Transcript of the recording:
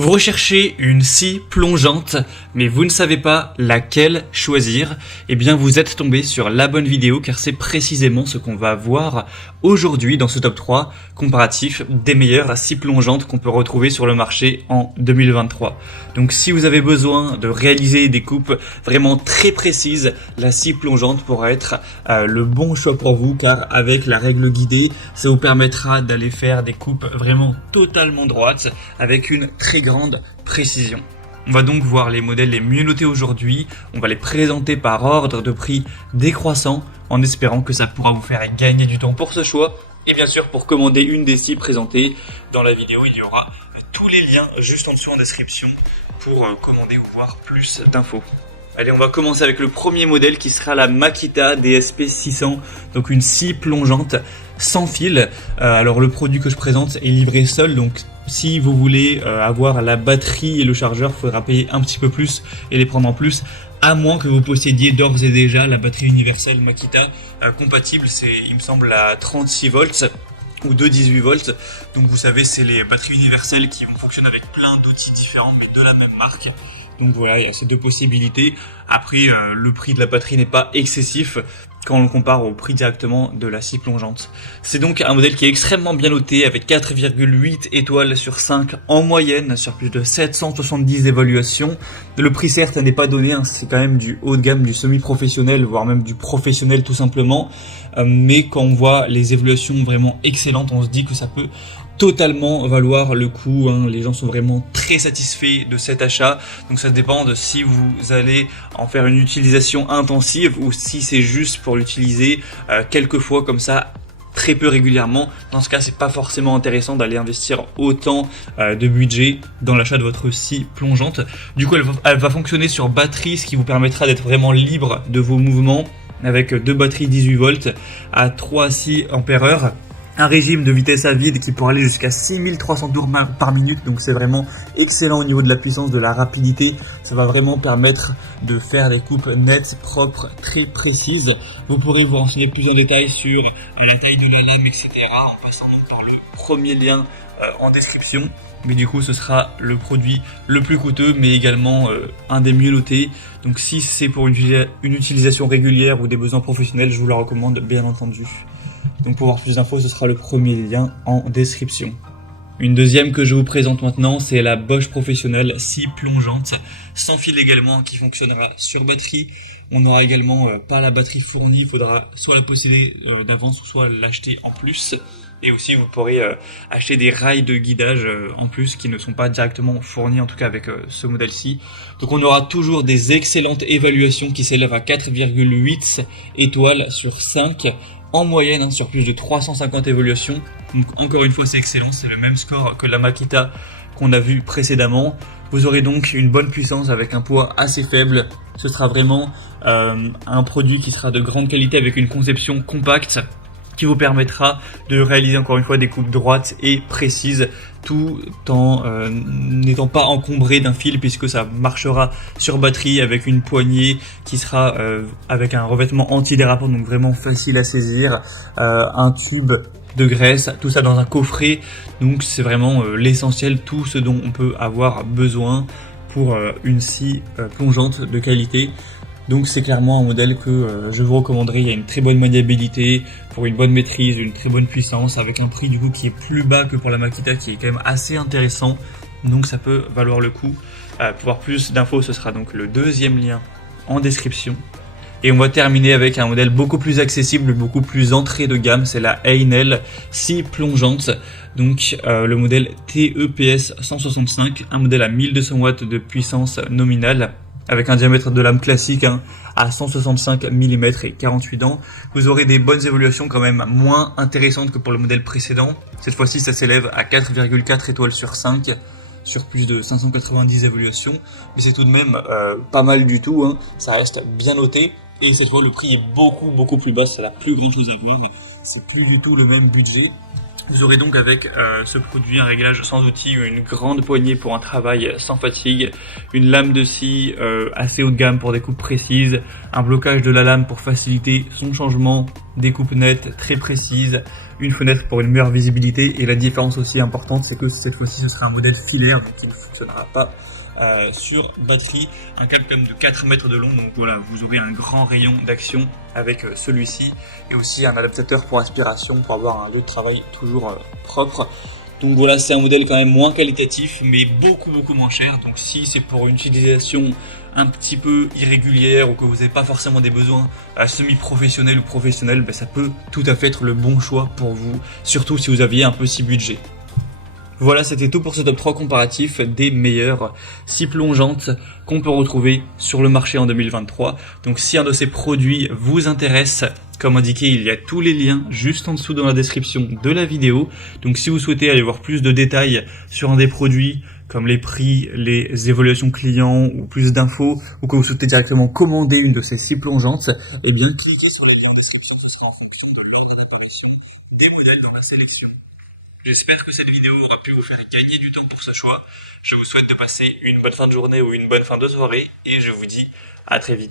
Vous recherchez une scie plongeante, mais vous ne savez pas laquelle choisir, eh bien vous êtes tombé sur la bonne vidéo car c'est précisément ce qu'on va voir aujourd'hui dans ce top 3 comparatif des meilleures scies plongeantes qu'on peut retrouver sur le marché en 2023. Donc si vous avez besoin de réaliser des coupes vraiment très précises, la scie plongeante pourra être le bon choix pour vous car avec la règle guidée, ça vous permettra d'aller faire des coupes vraiment totalement droites avec une très grande précision. On va donc voir les modèles les mieux notés aujourd'hui, on va les présenter par ordre de prix décroissant en espérant que ça pourra vous faire gagner du temps pour ce choix. Et bien sûr, pour commander une des scies présentées dans la vidéo, il y aura tous les liens juste en dessous en description pour commander ou voir plus d'infos. Allez, on va commencer avec le premier modèle qui sera la Makita DSP 600, donc une scie plongeante sans fil. Alors le produit que je présente est livré seul, donc si vous voulez avoir la batterie et le chargeur, il faudra payer un petit peu plus et les prendre en plus, à moins que vous possédiez d'ores et déjà la batterie universelle Makita compatible, c'est il me semble à 36 volts ou de 18 volts. Donc vous savez, c'est les batteries universelles qui vont fonctionner avec plein d'outils différents mais de la même marque. Donc voilà, il y a ces deux possibilités. Après, le prix de la batterie n'est pas excessif quand on le compare au prix directement de la scie plongeante. C'est donc un modèle qui est extrêmement bien noté avec 4,8 étoiles sur 5 en moyenne sur plus de 770 évaluations. Le prix certes n'est pas donné, hein, c'est quand même du haut de gamme, du semi-professionnel, voire même du professionnel tout simplement. Mais quand on voit les évaluations vraiment excellentes, on se dit que ça peut totalement valoir le coup, hein. Les gens sont vraiment très satisfaits de cet achat, donc ça dépend de si vous allez en faire une utilisation intensive ou si c'est juste pour l'utiliser quelques fois comme ça, très peu régulièrement. Dans ce cas, c'est pas forcément intéressant d'aller investir autant de budget dans l'achat de votre scie plongeante. Du coup, elle va fonctionner sur batterie, ce qui vous permettra d'être vraiment libre de vos mouvements avec deux batteries 18 volts à 3,6 ampères. Un régime de vitesse à vide qui pourra aller jusqu'à 6300 tours par minute, donc c'est vraiment excellent au niveau de la puissance, de la rapidité. Ça va vraiment permettre de faire des coupes nettes, propres, très précises. Vous pourrez vous renseigner plus en détail sur la taille de la lame, etc. en passant donc par le premier lien en description. Mais du coup, ce sera le produit le plus coûteux, mais également un des mieux notés. Donc si c'est pour une utilisation régulière ou des besoins professionnels, je vous la recommande bien entendu. Donc pour voir plus d'infos, ce sera le premier lien en description. Une deuxième que je vous présente maintenant, c'est la Bosch Professionnelle scie plongeante, sans fil également, qui fonctionnera sur batterie. On n'aura également pas la batterie fournie, il faudra soit la posséder d'avance ou soit l'acheter en plus. Et aussi vous pourrez acheter des rails de guidage en plus qui ne sont pas directement fournis, en tout cas avec ce modèle-ci. Donc on aura toujours des excellentes évaluations qui s'élèvent à 4,8 étoiles sur 5 en moyenne, hein, sur plus de 350 évaluations. Donc encore une fois, c'est excellent, c'est le même score que la Makita qu'on a vu précédemment. Vous aurez donc une bonne puissance avec un poids assez faible. Ce sera vraiment un produit qui sera de grande qualité avec une conception compacte qui vous permettra de réaliser encore une fois des coupes droites et précises tout en n'étant pas encombré d'un fil puisque ça marchera sur batterie avec une poignée qui sera avec un revêtement antidérapant, donc vraiment facile à saisir, un tube de graisse, tout ça dans un coffret. Donc c'est vraiment l'essentiel, tout ce dont on peut avoir besoin pour une scie plongeante de qualité. Donc c'est clairement un modèle que je vous recommanderais. Il y a une très bonne maniabilité, pour une bonne maîtrise, une très bonne puissance, avec un prix du coup qui est plus bas que pour la Makita, qui est quand même assez intéressant. Donc ça peut valoir le coup. Pour voir plus d'infos, ce sera donc le deuxième lien en description. Et on va terminer avec un modèle beaucoup plus accessible, beaucoup plus entrée de gamme, c'est la Einel scie plongeante. Donc le modèle TEPS 165, un modèle à 1200 watts de puissance nominale, avec un diamètre de lame classique à 165 mm et 48 dents. Vous aurez des bonnes évaluations quand même moins intéressantes que pour le modèle précédent. Cette fois-ci, ça s'élève à 4,4 étoiles sur 5 sur plus de 590 évaluations. Mais c'est tout de même pas mal du tout, hein. Ça reste bien noté. Et cette fois, le prix est beaucoup plus bas, ça n'a plus grand chose à voir. C'est plus du tout le même budget. Vous aurez donc avec ce produit un réglage sans outil, une grande poignée pour un travail sans fatigue, une lame de scie assez haut de gamme pour des coupes précises, un blocage de la lame pour faciliter son changement découpe nette, très précise, une fenêtre pour une meilleure visibilité, et la différence aussi importante, c'est que cette fois-ci ce sera un modèle filaire, donc il ne fonctionnera pas sur batterie, un câble quand même de 4 mètres de long, donc voilà, vous aurez un grand rayon d'action avec celui-ci, et aussi un adaptateur pour aspiration pour avoir un lot de travail toujours propre. Donc voilà, c'est un modèle quand même moins qualitatif, mais beaucoup moins cher. Donc si c'est pour une utilisation un petit peu irrégulière ou que vous n'avez pas forcément des besoins semi-professionnels ou professionnels, ben ça peut tout à fait être le bon choix pour vous, surtout si vous aviez un petit budget. Voilà, c'était tout pour ce top 3 comparatif des meilleures scies plongeantes qu'on peut retrouver sur le marché en 2023. Donc si un de ces produits vous intéresse, comme indiqué, il y a tous les liens juste en dessous dans la description de la vidéo. Donc si vous souhaitez aller voir plus de détails sur un des produits, comme les prix, les évaluations clients ou plus d'infos, ou que vous souhaitez directement commander une de ces scies plongeantes, eh bien cliquez sur les liens en description, ce sera en fonction de l'ordre d'apparition des modèles dans la sélection. J'espère que cette vidéo aura pu vous faire gagner du temps pour ce choix. Je vous souhaite de passer une bonne fin de journée ou une bonne fin de soirée et je vous dis à très vite.